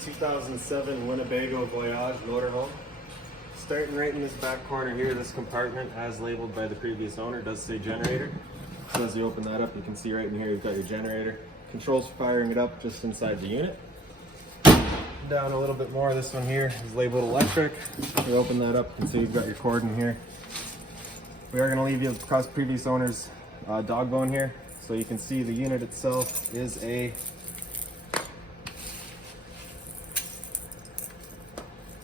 2007 Winnebago Voyage motorhome. Starting right in this back corner here, this compartment, as labeled by the previous owner, does say generator. So as you open that up, you can see right in here you've got your generator. Controls for firing it up just inside the unit. Down a little bit more, this one here is labeled electric. You open that up, you can see you've got your cord in here. We are going to leave you across previous owner's dog bone here. So you can see the unit itself is a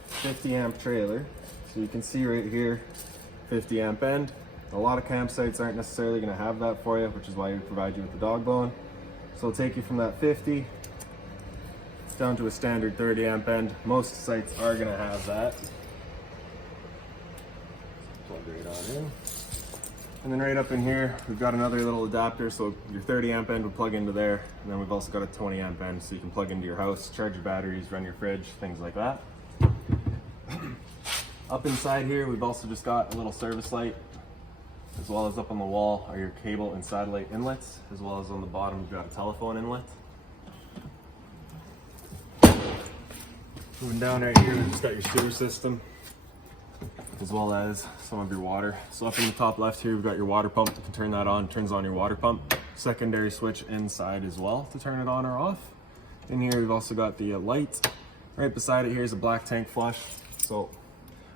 50 amp trailer. So you can see right here, 50 amp end. A lot of campsites aren't necessarily going to have that for you, which is why we provide you with the dog bone. So it'll take you from that 50 down to a standard 30 amp end. Most sites are going to have that. Plug right on in. And then right up in here, we've got another little adapter, so your 30 amp end would plug into there. And then we've also got a 20 amp end, so you can plug into your house, charge your batteries, run your fridge, things like that. Up inside here, we've also just got a little service light, as well as up on the wall are your cable and satellite inlets, as well as on the bottom, you've got a telephone inlet. Moving down right here, we've just got your sewer system, as well as some of your water. So up in the top left here, we've got your water pump. You can turn that on, turns on your water pump. Secondary switch inside as well to turn it on or off. In here, we've also got the light. Right beside it here is a black tank flush. So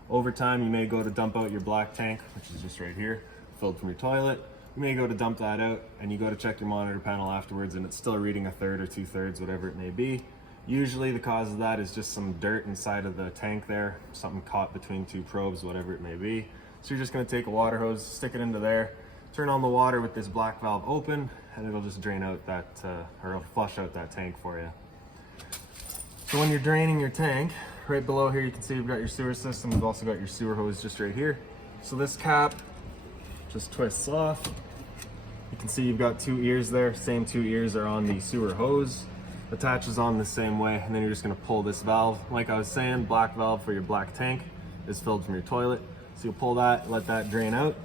over time, you may go to dump out your black tank, which is just right here, filled from your toilet. You may go to dump that out and you go to check your monitor panel afterwards and it's still reading a third or 2/3, whatever it may be. Usually the cause of that is just some dirt inside of the tank there, something caught between two probes, whatever it may be. So you're just gonna take a water hose, stick it into there, turn on the water with this black valve open, and it'll just drain out that, or it'll flush out that tank for you. So when you're draining your tank, right below here you can see you've got your sewer system. We've also got your sewer hose just right here. So this cap just twists off. You can see you've got two ears there. Same two ears are on the sewer hose. Attaches on the same way, and then you're just going to pull this valve. Like I was saying, black valve for your black tank is filled from your toilet. So you'll pull that, let that drain out.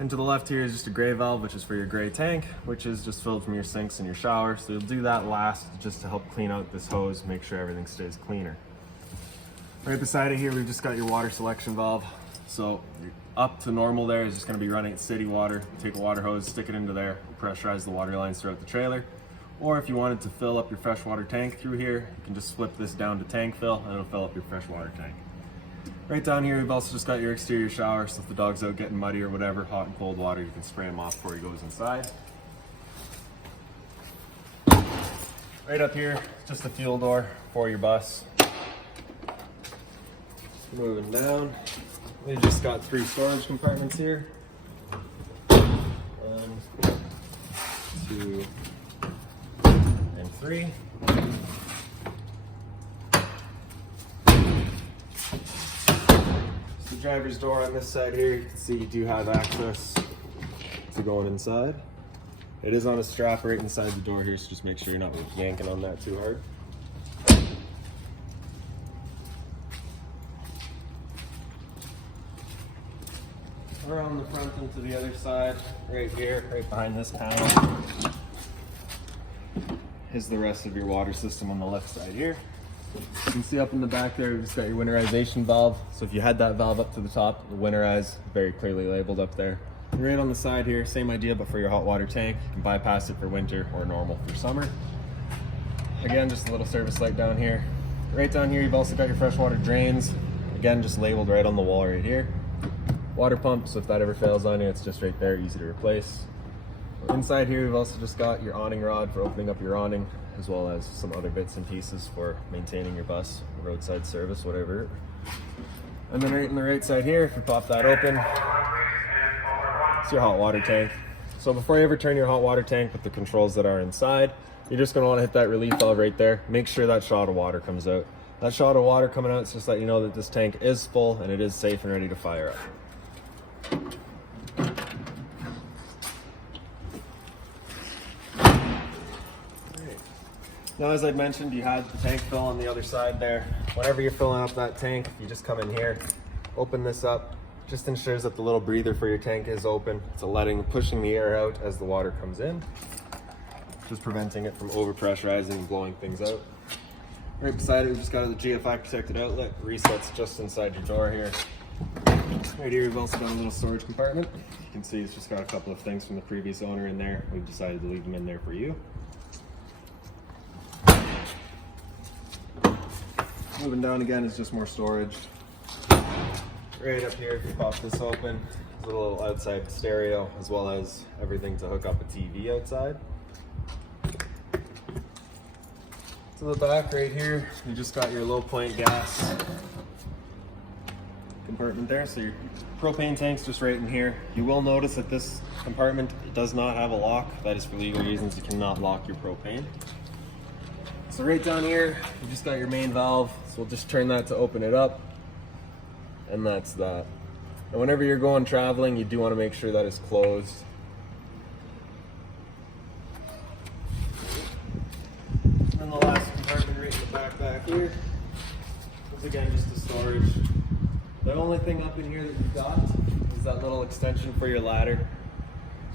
And to the left here is just a gray valve, which is for your gray tank, which is just filled from your sinks and your shower. So you'll do that last just to help clean out this hose, make sure everything stays cleaner. Right beside it here, we've just got your water selection valve. So up to normal there is just going to be running city water. Take a water hose, stick it into there, pressurize the water lines throughout the trailer. Or if you wanted to fill up your freshwater tank through here, you can just flip this down to tank fill and it'll fill up your freshwater tank. Right down here, we've also just got your exterior shower, so if the dog's out getting muddy or whatever, hot and cold water, you can spray him off before he goes inside. Right up here, just a fuel door for your bus. Moving down, we've just got 3 storage compartments here. 1, 2, and 3. So the driver's door on this side here, you can see you do have access to going inside. It is on a strap right inside the door here, so just make sure you're not yanking on that too hard. Around the front and to the other side, right here, right behind this panel, is the rest of your water system on the left side here. You can see up in the back there, we've just got your winterization valve. So if you had that valve up to the top, the winterize, very clearly labeled up there. And right on the side here, same idea, but for your hot water tank. You can bypass it for winter or normal for summer. Again, just a little service light down here. Right down here, you've also got your freshwater drains. Again, just labeled right on the wall right here. Water pump, so if that ever fails on you, it's just right there, easy to replace. Inside here, we've also just got your awning rod for opening up your awning, as well as some other bits and pieces for maintaining your bus, roadside service, whatever. And then right in the right side here, if you pop that open, it's your hot water tank. So before you ever turn your hot water tank with the controls that are inside, you're just gonna wanna hit that relief valve right there. Make sure that shot of water comes out. That shot of water coming out is just let you know that this tank is full and it is safe and ready to fire up. Now, as I mentioned, you had the tank fill on the other side there. Whenever you're filling up that tank, you just come in here, open this up, just ensures that the little breather for your tank is open. It's pushing the air out as the water comes in, just preventing it from over pressurizing and blowing things out. Right beside it, we've just got the GFI protected outlet. Resets just inside your door here. Right here, we've also got a little storage compartment. You can see it's just got a couple of things from the previous owner in there. We've decided to leave them in there for you. Moving down again is just more storage. Right up here, if you pop this open, there's a little outside stereo, as well as everything to hook up a TV outside. To the back right here, you just got your low point gas compartment there. So your propane tank's just right in here. You will notice that this compartment does not have a lock. That is for legal reasons. You cannot lock your propane. So right down here, you just got your main valve. So we'll just turn that to open it up. And that's that. And whenever you're going traveling, you do want to make sure that it's closed. And the last compartment right in the back here is again just the storage. The only thing up in here that you've got is that little extension for your ladder.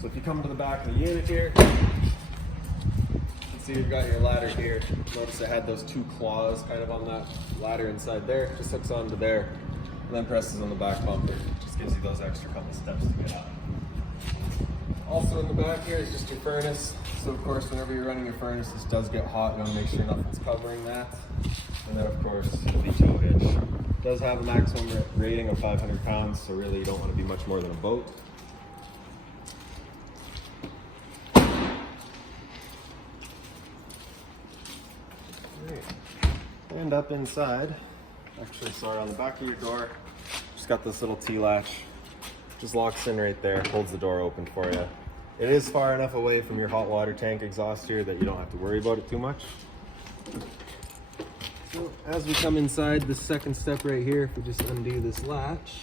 So if you come to the back of the unit here, you can see you've got your ladder here. Notice it had those two claws kind of on that ladder inside there. It just hooks onto there and then presses on the back bumper. Just gives you those extra couple steps to get out. Also in the back here is just your furnace. So of course, whenever you're running your furnace, this does get hot. You want to make sure nothing's covering that. And then of course, the tow hitch. It does have a maximum rating of 500 pounds, so really you don't want to be much more than a boat. And up inside, actually sorry, on the back of your door, just got this little T-latch. Just locks in right there, holds the door open for you. It is far enough away from your hot water tank exhaust here that you don't have to worry about it too much. So as we come inside, the second step right here, if we just undo this latch,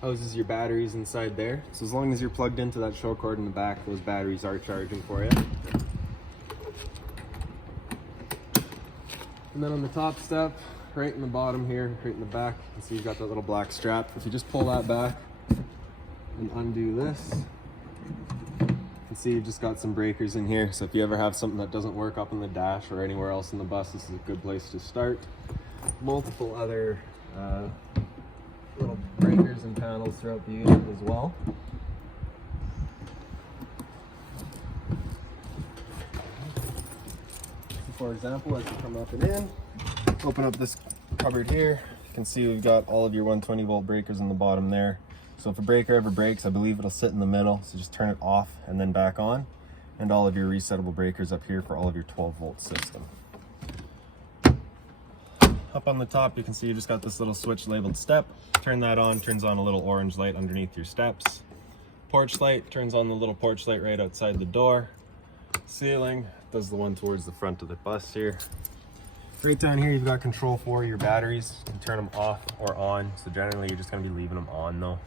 houses your batteries inside there. So as long as you're plugged into that show cord in the back, those batteries are charging for you. And then on the top step, right in the bottom here, right in the back, you can see you've got that little black strap. If you just pull that back and undo this, you can see you've just got some breakers in here. So if you ever have something that doesn't work up in the dash or anywhere else in the bus, this is a good place to start. Multiple other little breakers and panels throughout the unit as well. For example, as you come up and in, open up this cupboard here, you can see we've got all of your 120 volt breakers in the bottom there. So if a breaker ever breaks, I believe it'll sit in the middle, so just turn it off and then back on. And all of your resettable breakers up here for all of your 12 volt system. Up on the top, you can see you just got this little switch labeled step. Turn that on, turns on a little orange light underneath your steps. Porch light, turns on the little porch light right outside the door. Ceiling does the one towards the front of the bus here. Right down here, you've got control for your batteries. You can turn them off or on. So generally, you're just going to be leaving them on though.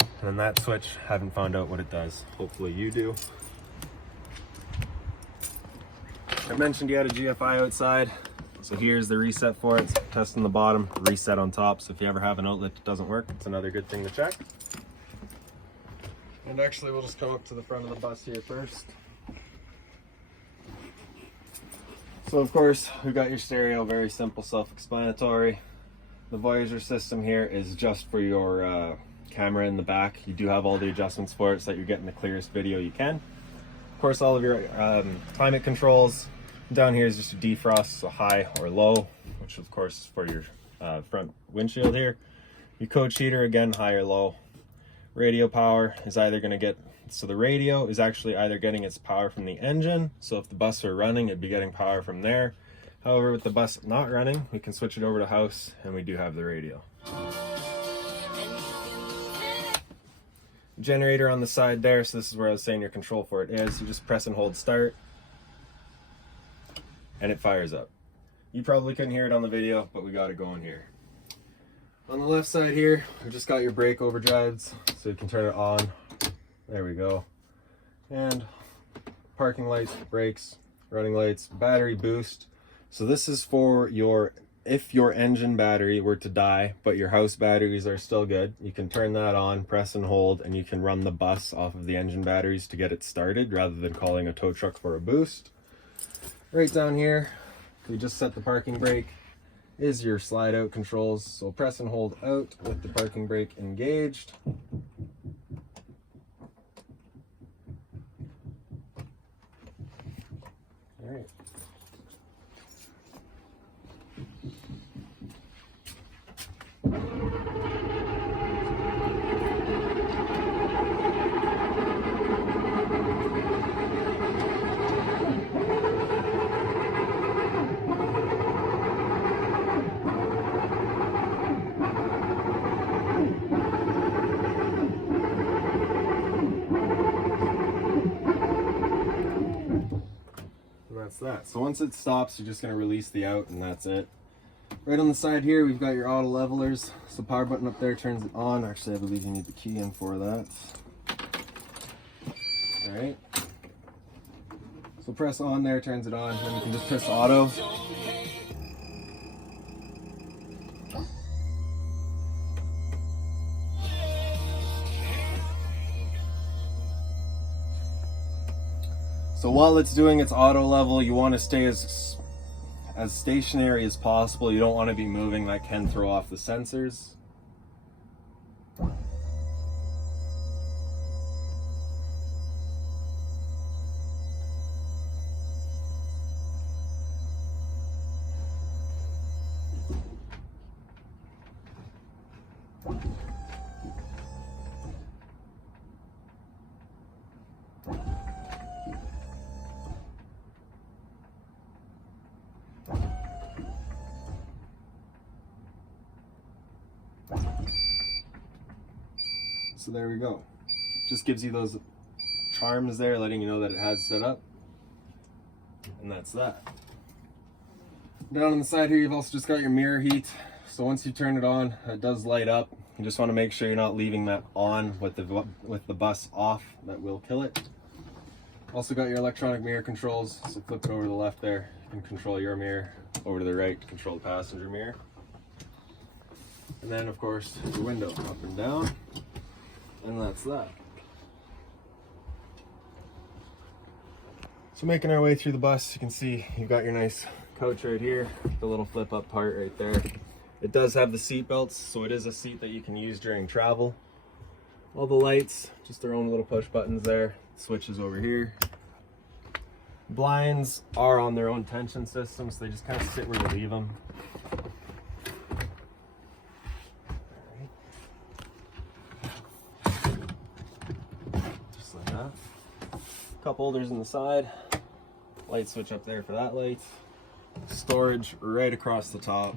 And then that switch, haven't found out what it does. Hopefully you do. I mentioned you had a GFI outside. So here's the reset for it. Test on the bottom, reset on top. So if you ever have an outlet that doesn't work, it's another good thing to check. And actually, we'll just come up to the front of the bus here first. So of course, we've got your stereo, very simple, self-explanatory. The Voyager system here is just for your camera in the back. You do have all the adjustments for it so that you're getting the clearest video you can. Of course, all of your climate controls. Down here is just your defrost, so high or low, which of course is for your front windshield here. Your coach heater, again, high or low. Radio power is either going to get, so the radio is actually either getting its power from the engine, so if the bus were running, it'd be getting power from there. However, with the bus not running, we can switch it over to house, and we do have the radio. Generator on the side there, so this is where I was saying your control for it is. You just press and hold start, and it fires up. You probably couldn't hear it on the video, but we got it going here. On the left side here, we just got your brake overdrives, so you can turn it on. There we go. And parking lights, brakes, running lights, battery boost. So this is for your, if your engine battery were to die, but your house batteries are still good, you can turn that on, press and hold, and you can run the bus off of the engine batteries to get it started rather than calling a tow truck for a boost. Right down here, we just set the parking brake, is your slide out controls. So press and hold out with the parking brake engaged. All right. That's that. So once it stops, you're just going to release the out, and that's it. Right on the side here, we've got your auto levelers. So power button up there turns it on. Actually, I believe you need the key in for that. All right. So press on there, turns it on. Then you can just press auto. So while it's doing its auto level, you want to stay as stationary as possible. You don't want to be moving. That can throw off the sensors. So there we go. Just gives you those charms there, letting you know that it has set up. And that's that. Down on the side here, you've also just got your mirror heat. So once you turn it on, it does light up. You just want to make sure you're not leaving that on with the bus off. That will kill it. Also got your electronic mirror controls. So flip it over to the left there. You can control your mirror. Over to the right, control the passenger mirror. And then of course, your window up and down. And that's that. So making our way through the bus, you can see you've got your nice couch right here, the little flip up part right there. It does have the seat belts, so it is a seat that you can use during travel. All the lights, just their own little push buttons there. Switches over here. Blinds are on their own tension system, so they just kind of sit where you leave them. Cup holders in the side, light switch up there for that light, storage right across the top.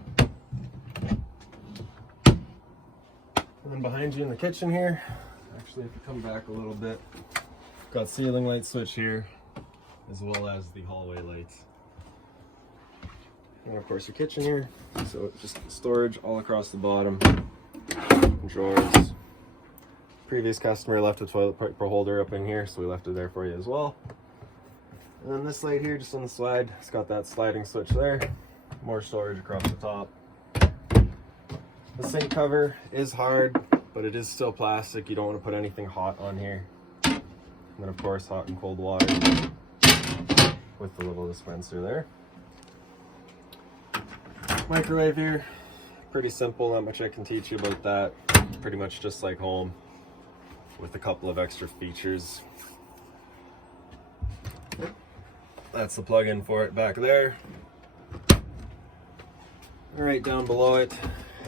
And then behind you in the kitchen here, actually if you come back a little bit, got ceiling light switch here, as well as the hallway lights. And of course your kitchen here, so just storage all across the bottom, drawers. Previous customer left a toilet paper holder up in here, so we left it there for you as well. And then this light here, just on the slide, it's got that sliding switch there. More storage across the top. The sink cover is hard, but it is still plastic. You don't want to put anything hot on here. And then of course, hot and cold water with the little dispenser there. Microwave here, pretty simple, not much I can teach you about that. Pretty much just like home, with a couple of extra features. That's the plug-in for it back there. Right down below it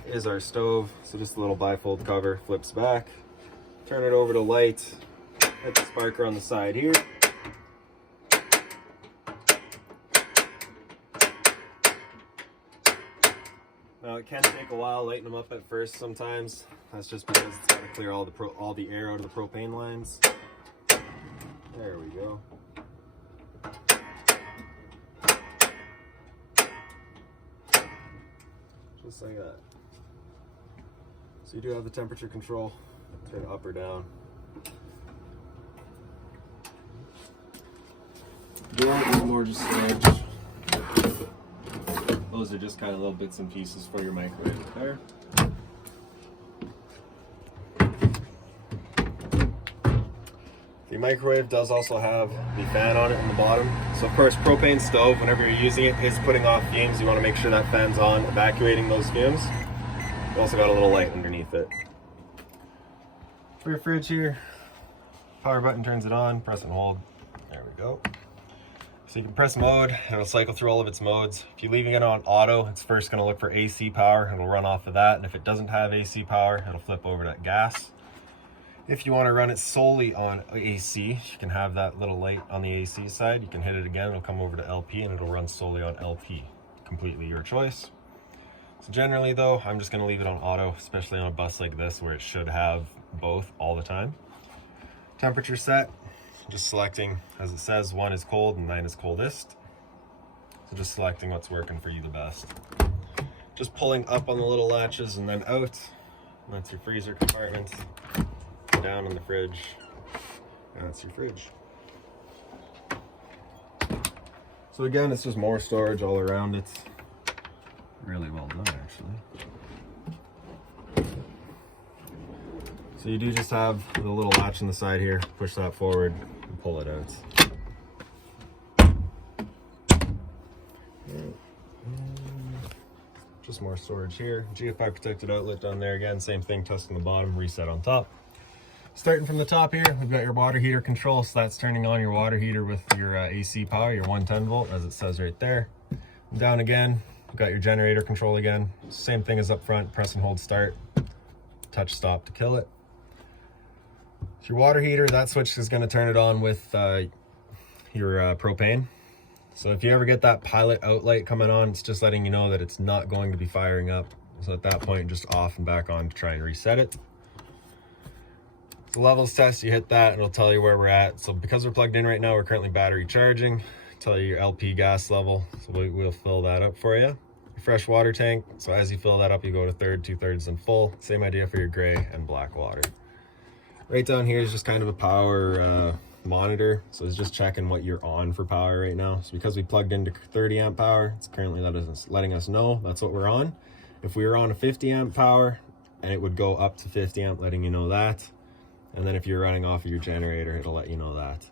is our stove. So just a little bifold cover, flips back. Turn it over to light. Hit the sparker on the side here. Now it can take a while lighting them up at first sometimes. That's just because it's got to clear all the air out of the propane lines. There we go. Just like that. So you do have the temperature control, turn it up or down. Below is more just storage. Those are just kind of little bits and pieces for your microwave there. The microwave does also have the fan on it in the bottom. So of course, propane stove, whenever you're using it, is putting off fumes. You want to make sure that fan's on, evacuating those fumes. You also got a little light underneath it. For your fridge here, power button turns it on, press and hold. There we go. So you can press mode and it'll cycle through all of its modes. If you're leaving it on auto, it's first going to look for AC power. It'll run off of that. And if it doesn't have AC power, it'll flip over to gas. If you want to run it solely on AC, you can have that little light on the AC side. You can hit it again, it'll come over to LP and it'll run solely on LP. Completely your choice. So generally though, I'm just going to leave it on auto, especially on a bus like this where it should have both all the time. Temperature set, just selecting, as it says, 1 is cold and 9 is coldest. So just selecting what's working for you the best. Just pulling up on the little latches and then out. And that's your freezer compartment. Down in the fridge. And that's your fridge. So again, it's just more storage all around it. Really well done, actually. So you do just have the little latch on the side here. Push that forward and pull it out. Just more storage here. GFI protected outlet down there. Again, same thing, test on the bottom, reset on top. Starting from the top here, we've got your water heater control. So that's turning on your water heater with your AC power, your 110 volt, as it says right there. And down again, we've got your generator control again. Same thing as up front, press and hold start. Touch stop to kill it. So your water heater, that switch is going to turn it on with your propane. So if you ever get that pilot out light coming on, it's just letting you know that it's not going to be firing up. So at that point, just off and back on to try and reset it. The levels test, you hit that and it'll tell you where we're at. So because we're plugged in right now, we're currently battery charging. Tell you your LP gas level. So we'll fill that up for you. Your fresh water tank. So as you fill that up, you go to third, 2/3 and full. Same idea for your gray and black water. Right down here is just kind of a power monitor. So it's just checking what you're on for power right now. So because we plugged into 30 amp power, it's currently letting us know that's what we're on. If we were on a 50 amp power, and it would go up to 50 amp, letting you know that. And then if you're running off of your generator, it'll let you know that.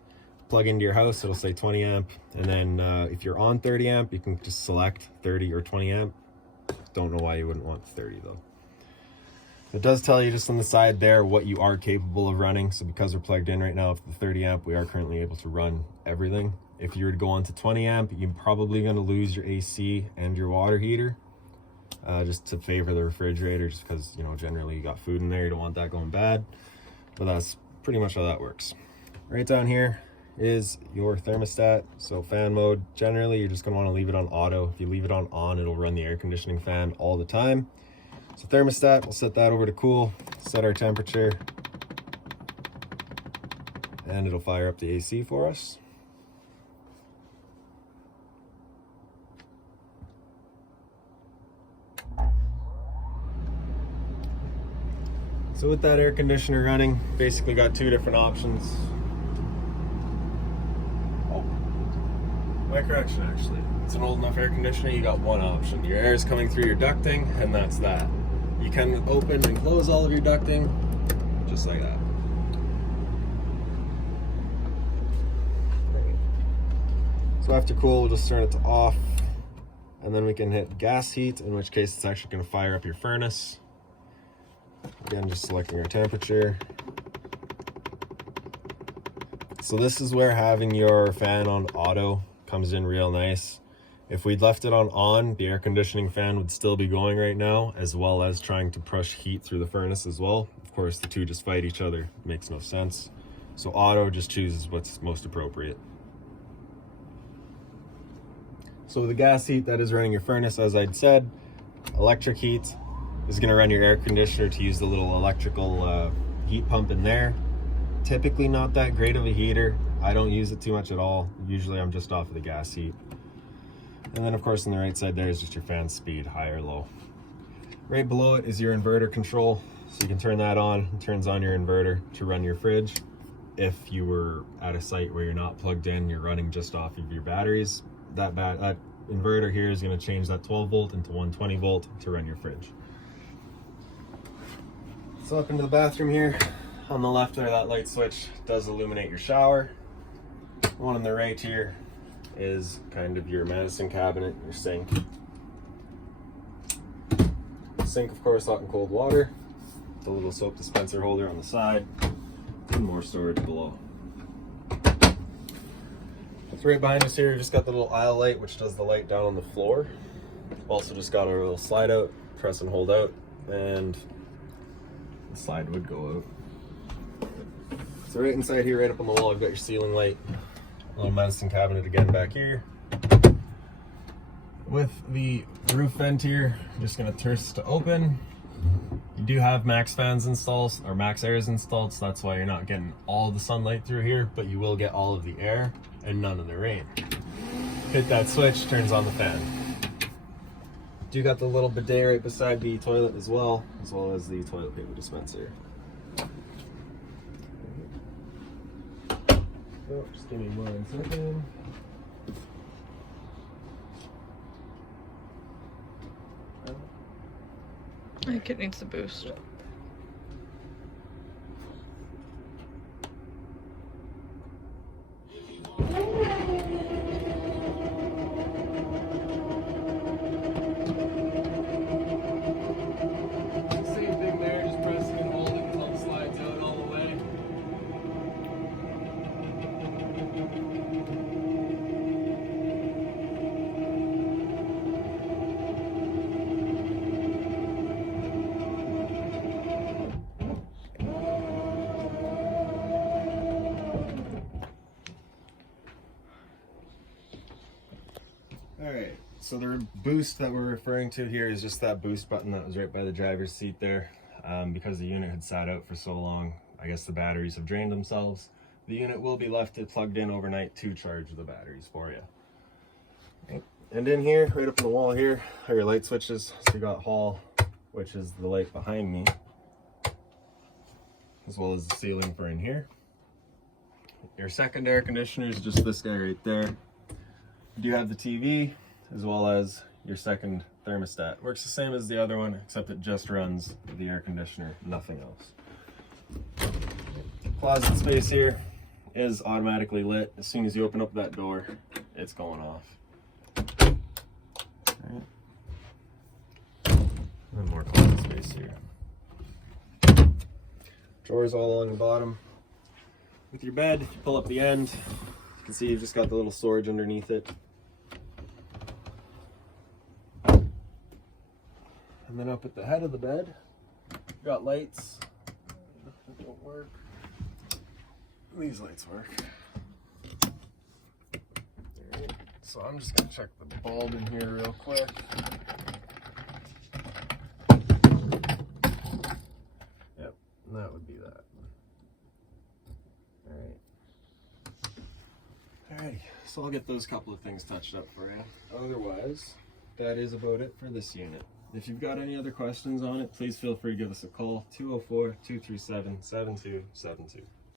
Plug into your house, it'll say 20 amp. And then if you're on 30 amp, you can just select 30 or 20 amp. Don't know why you wouldn't want 30 though. It does tell you just on the side there what you are capable of running. So because we're plugged in right now with the 30 amp, we are currently able to run everything. If you were to go on to 20 amp, you're probably going to lose your AC and your water heater. Just to favor the refrigerator, just because, you know, generally you got food in there, you don't want that going bad. But that's pretty much how that works. Right down here is your thermostat. So fan mode, generally you're just going to want to leave it on auto. If you leave it on, it'll run the air conditioning fan all the time. So thermostat, we'll set that over to cool, set our temperature, and it'll fire up the AC for us. So with that air conditioner running, basically got two different options. Oh, my correction actually. It's an old enough air conditioner, you got one option. Your air is coming through your ducting, and that's that. You can open and close all of your ducting, just like that. So after cool, we'll just turn it to off, and then we can hit gas heat, in which case it's actually going to fire up your furnace. Again, just selecting our temperature. So this is where having your fan on auto comes in real nice. If we'd left it on, the air conditioning fan would still be going right now, as well as trying to push heat through the furnace as well. Of course, the two just fight each other. It makes no sense. So auto just chooses what's most appropriate. So the gas heat that is running your furnace, as I'd said, electric heat is going to run your air conditioner to use the little electrical heat pump in there. Typically not that great of a heater. I don't use it too much at all. Usually I'm just off of the gas heat. And then of course on the right side there is just your fan speed, high or low. Right below it is your inverter control. So you can turn that on. It turns on your inverter to run your fridge. If you were at a site where you're not plugged in, you're running just off of your batteries, that inverter here is going to change that 12 volt into 120 volt to run your fridge. So up into the bathroom here, On the left there, that light switch does illuminate your shower. The one on the right here is kind of your medicine cabinet, your sink. Sink, of course, hot and cold water. The little soap dispenser holder on the side, and more storage below. So right behind us here, we just got the little aisle light, which does the light down on the floor. Also just got our little slide out, press and hold out, and the slide would go out. So right inside here, right up on the wall, I've got your ceiling light, a little medicine cabinet again back here. With the roof vent here, I'm just gonna turn to open. You do have max fans installed, or max airs installed, so that's why you're not getting all the sunlight through here, but you will get all of the air and none of the rain. Hit that switch, turns on the fan. Do got the little bidet right beside the toilet as well as the toilet paper dispenser. Oh, just give me 1 second. I think it needs a boost. Same thing there, just pressing and holding until it slides out all the way. Alright, so the boost that we're referring to here is just that boost button that was right by the driver's seat there. Because the unit had sat out for so long, I guess the batteries have drained themselves. The unit will be left plugged in overnight to charge the batteries for you. Okay. And in here, right up on the wall here, are your light switches. So you got hall, which is the light behind me, as well as the ceiling for in here. Your second air conditioner is just this guy right there. You do have the TV, as well as your second thermostat. Works the same as the other one, except it just runs the air conditioner, nothing else. Closet space here is automatically lit. As soon as you open up that door, it's going off. Right. And more closet space here. Drawers all along the bottom. With your bed, if you pull up the end, you can see you've just got the little storage underneath it. And then up at the head of the bed, you've got lights. They don't work. These lights work. Alright, so I'm just gonna check the bulb in here real quick. Yep, and that would be that. Alrighty, so I'll get those couple of things touched up for you. Otherwise, that is about it for this unit. If you've got any other questions on it, please feel free to give us a call, 204-237-7272.